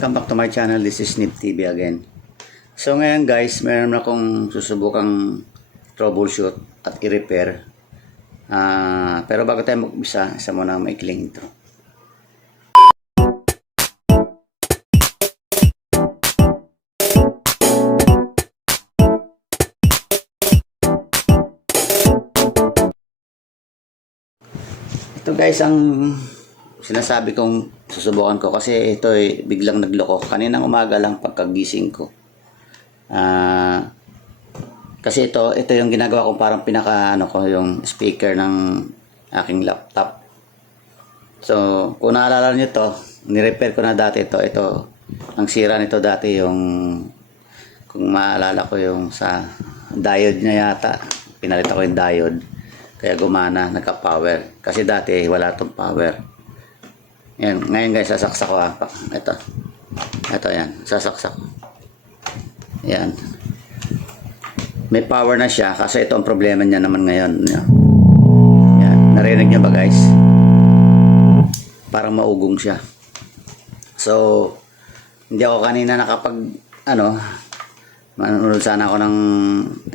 welcome back to my channel. This is Nip TV again. So ngayon guys, meron akong susubukang troubleshoot at i-repair. Pero bago tayo mag-umpisa, isa muna ang maikling intro. Ito guys ang sinasabi kong susubukan ko kasi ito ay biglang nagloko. Kaninang umaga lang pagkagising ko. Kasi ito yung ginagawa ko parang pinaka yung speaker ng aking laptop. So, kung naalala niyo to, ni-repair ko na dati ito. Ito, ang sira nito dati yung kung maalala ko yung sa diode niya yata. Pinalitan ko yung diode. Kaya gumana, nagka-power. Kasi dati wala tong power. Yan, ngayon guys, sasaksak ko Ito yan, sasaksak. Yan. May power na siya kasi ito ang problema niya naman ngayon. Yan, narinig niyo ba guys? Parang maugong siya. So, hindi ako kanina manonood sana ako ng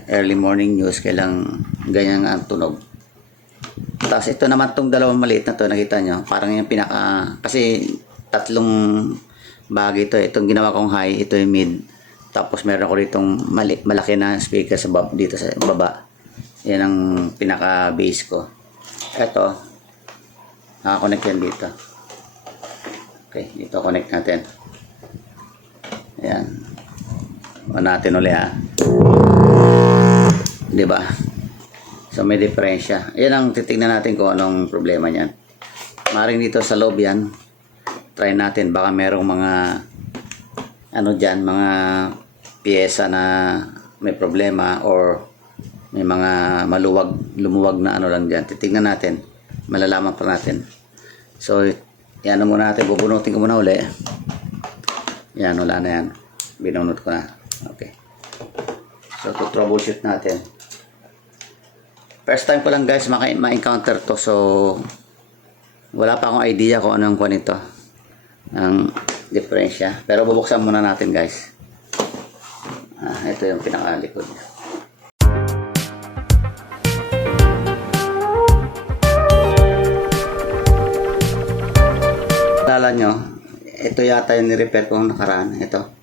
early morning news, kailang ganyan ang tunog. Tapos ito naman tong dalawang maliit na to, nakita nyo, parang yung kasi tatlong bagay ito. Itong ginawa kong high, ito yung mid. Tapos meron ako ditong malaki na speaker dito sa baba. Yan ang pinaka base ko. Ito, nakakonect yan dito. Okay, dito connect natin. Ayan. O natin ulit diba? So may diferensya. Yan ang titignan natin kung anong problema niyan. Maring dito sa loob yan. Try natin. Baka merong mga mga piyesa na may problema or may mga lumuwag na lang dyan. Titignan natin. Malalaman pa natin. So yan na muna natin. Bubunutin ko muna uli. Yan, wala na yan. Binunot ko na. Okay. So troubleshoot natin. First time ko lang guys ma-encounter to, so wala pa akong idea kung ano ang kuha nito, ang diferensya. Pero bubuksan muna natin guys. Ito yung pinakalikod. Alala nyo, ito yata yung ni-repair kong nakaraan. Ito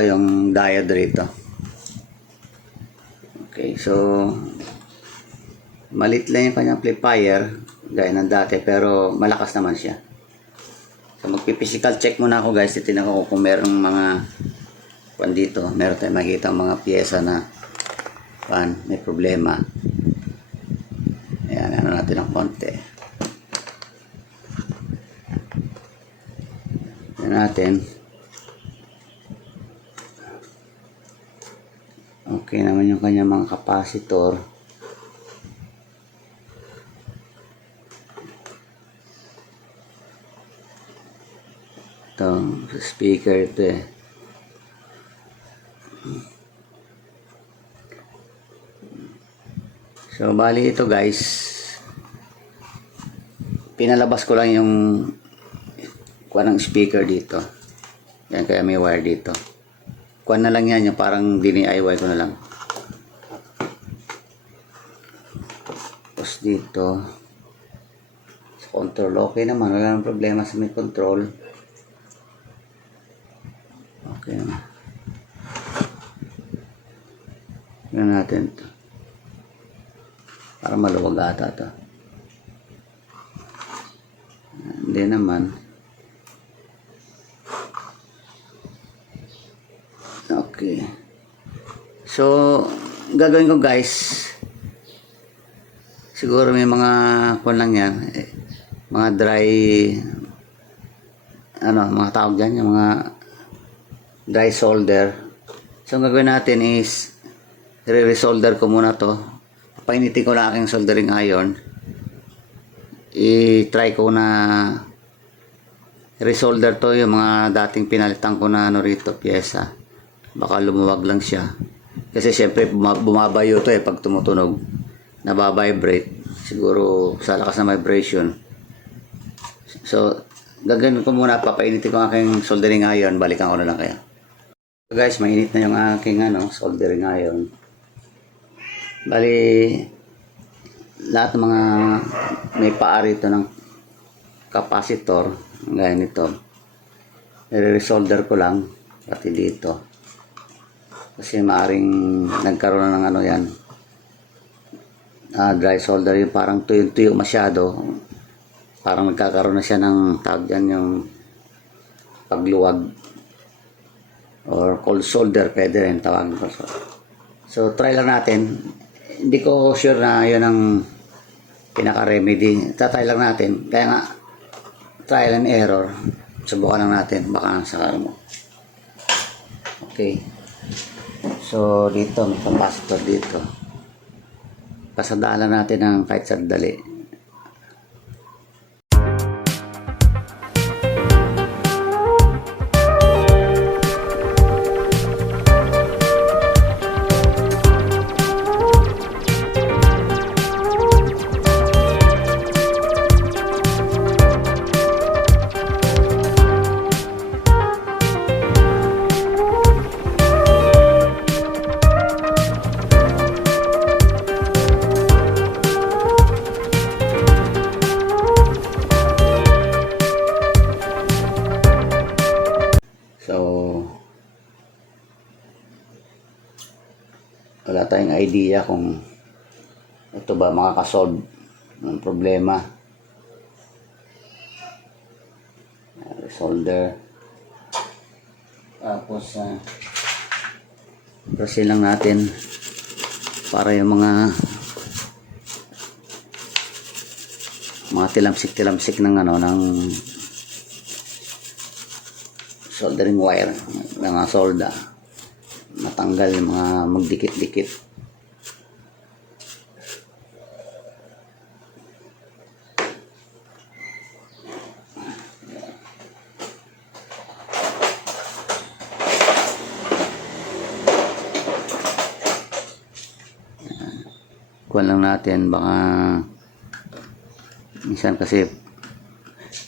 yung diode rito. Okay, so malit lang yung kanyang amplifier gaya ng dati, pero malakas naman siya. So magpi-physical check muna ako guys. Titignan ko kung merong mga dito, meron tayong makikita mga piyesa na may problema. Ayan, natin ng konti. Ayan natin. Okay naman yung kanya mga capacitor. Ito, speaker ito eh. So, bali ito guys. Pinalabas ko lang yung kuha ng speaker dito. Yan, kaya may wire dito. Kuha na lang yan, yung parang DIY ko na lang. Tapos dito sa control, okay naman, wala nang problema sa may control. Okay naman. Tignan natin ito. Para maluwag ata ito. Hindi naman. Okay. So, gagawin ko guys, siguro may mga lang yan, mga dry, mga tawag dyan, yung mga dry solder. So, ang gagawin natin is, re-resolder ko muna to. Painitin ko na aking soldering iron. I-try ko na resolder to yung mga dating pinalitan ko na rito, pyesa. Baka lumuwag lang siya. Kasi syempre bumabayo to pag tumutunog. Nababibrate. Siguro sa lakas ng vibration. So gagawin ko muna, papainitin ko ang aking soldering iron, balikan ko na lang kaya. So guys, mainit na yung aking soldering iron. Bali, lahat ng mga may paa rito ng capacitor, gaya nito, i-resolder ko lang, pati dito. Kasi maaring nagkaroon na ng yan, dry solder, yung parang tuyo-tuyo masyado. Parang nagkakaroon na siya ng tawag dyan, yung pagluwag or cold solder, pwede rin tawagin ko. So try lang natin. Hindi ko sure na yun ang pinaka-remedy. Tatry lang natin. Kaya nga, trial and error. Subukan lang natin. Baka sakal mo. Okay. So dito, may capacitor dito. Pasadala natin ng kahit sandali. Wala tayong idea kung ito ba makakasolve ng problema. Solder. Tapos press lang natin para yung mga tilamsik-tilamsik ng ng soldering wire, mga solda, matanggal yung mga magdikit-dikit. Kuha lang natin, baka minsan kasi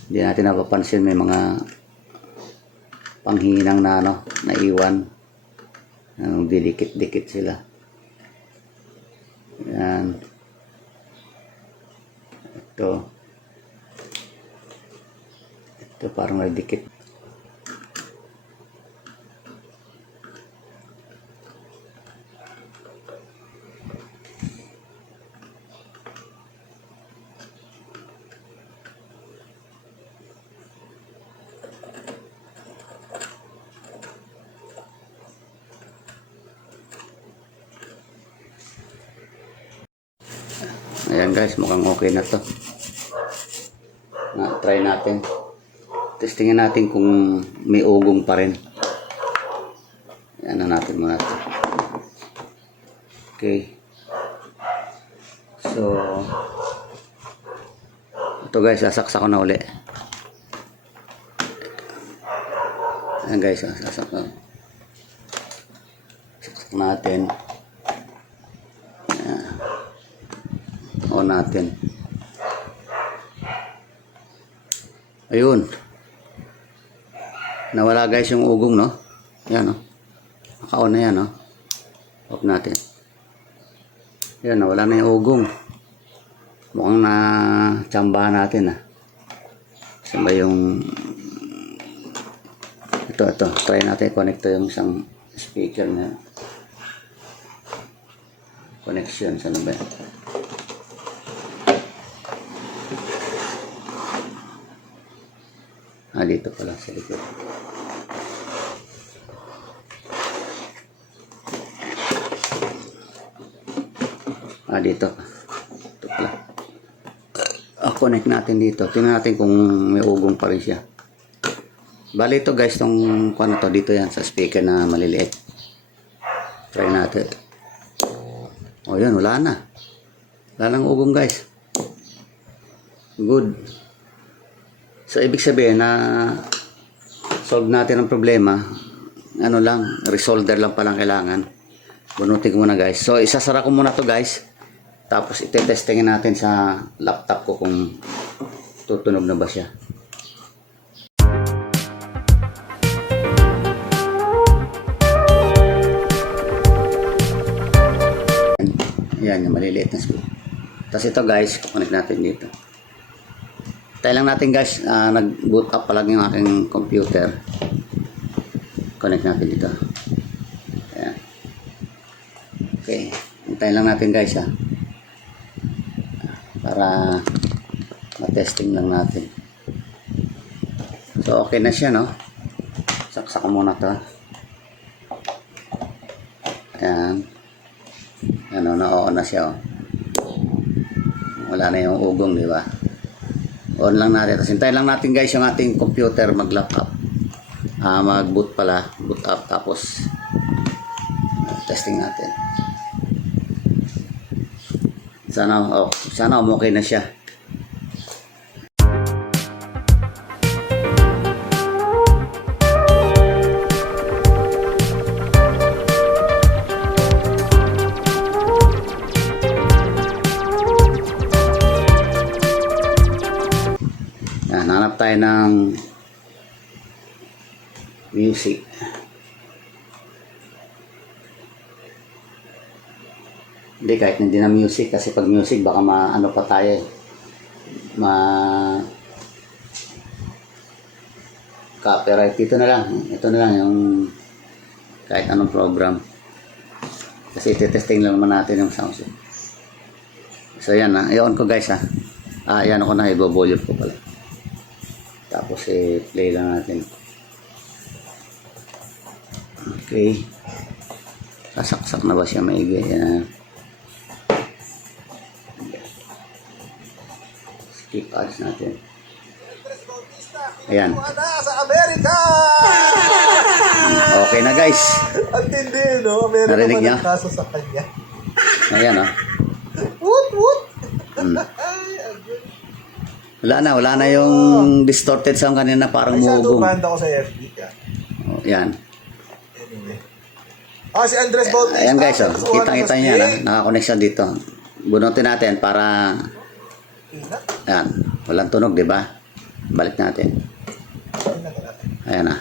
hindi natin napapansin may mga panghinang na naiwan. Didikit-dikit sila. Yan. Ito parang nadikit. Ayan guys, mukhang okay na to. Try natin. Testingin natin kung may ugong pa rin. Ayan na natin muna ito. Okay. So, ito guys, sasaksak ko na uli. Ayan guys, sasaksak ko. Saksak natin. On natin. Ayun. Nawala guys yung ugong, no? Yan, no? Naka-on na yan, no? Off natin. Yan, nawala na yung ugong. Mukhang na-tsambahan natin, Kasi ba yung ito. Try natin connect to yung isang speaker na connection. Saan ba yan? Dito pala sa likod. Dito. Ito pala. Connect natin dito. Tingnan natin kung may ugong pa rin siya. Bali ito guys, tong ano to, dito yan sa speaker na maliliit. Try natin. O yan, wala na. Wala nang ugong guys. Good. So, ibig sabihin na solve natin ang problema. Ano lang, resolder lang palang kailangan. Bunutin ko muna guys. So, isasara ko muna to guys. Tapos, itetestingin natin sa laptop ko kung tutunog na ba siya. Yan, yung maliliit na screw. Tapos ito guys, kukunik natin dito. Tayo lang natin guys, nag-boot up pa lang yung aking computer. Connect natin dito. Ayan. Okay, hintayin lang natin guys ha. Para ma-testing lang natin. So okay na siya, no? Saksak ko muna to. Ayan. Ano, na-on na siya, oh. Wala na yung ugong, di ba? On lang natin. Tapos hintayin lang natin guys yung ating computer mag-lock up. Mag-boot pala. Boot up. Tapos testing natin. Sana okay na siya. Hanap tayo ng music. Hindi, kahit hindi na music, kasi pag music baka ano pa tayo, copyright. Ito na lang yung kahit anong program, kasi ititesting lang naman natin yung sound. So yan na, i-on ko guys ha. Yan ako na, i-volume ko pala. Tapos play lang natin. Okay. Sasaksak na ba siya maigi? Yan. Skip ads natin. Ayan. Sa Amerika! Okay na guys. Ang tindi, no? Amerika Narinig pa niya? nagkaso sa kanya. Ayan oh. Woot, woot! Wala na yung distorted sound kanina, parang Ay, mugong. banda ko sa FB ka. Oh, yan. Anyway. Si Andres Bautista. Ayan guys, oh. nagsusuhan Kitang-kita sa niya na. stick. Nakakonect siya dito. Bunutin natin para yan. Walang tunog, di ba? Balik natin. Ayan na.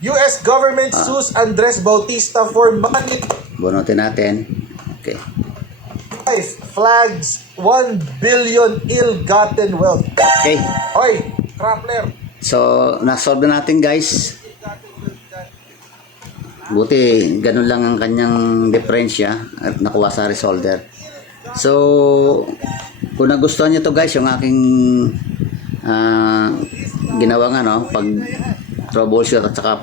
US government sues Andres Bautista for money. Bunutin natin. Okay. Flags 1 billion ill-gotten wealth. Okay. Hoy, Krappler. So, nasolve na natin guys. Buti, ganun lang ang kanyang diferensya at nakuha sa resolder. So, kung nagustuhan nyo to guys, yung aking ginawang pag troubleshoot at saka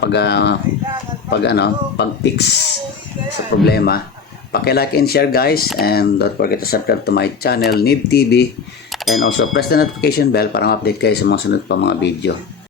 pag fix sa problema, paki-like and share guys, and don't forget to subscribe to my channel Nib TV, and also press the notification bell para ma-update kayo sa mga sunod pa mga video.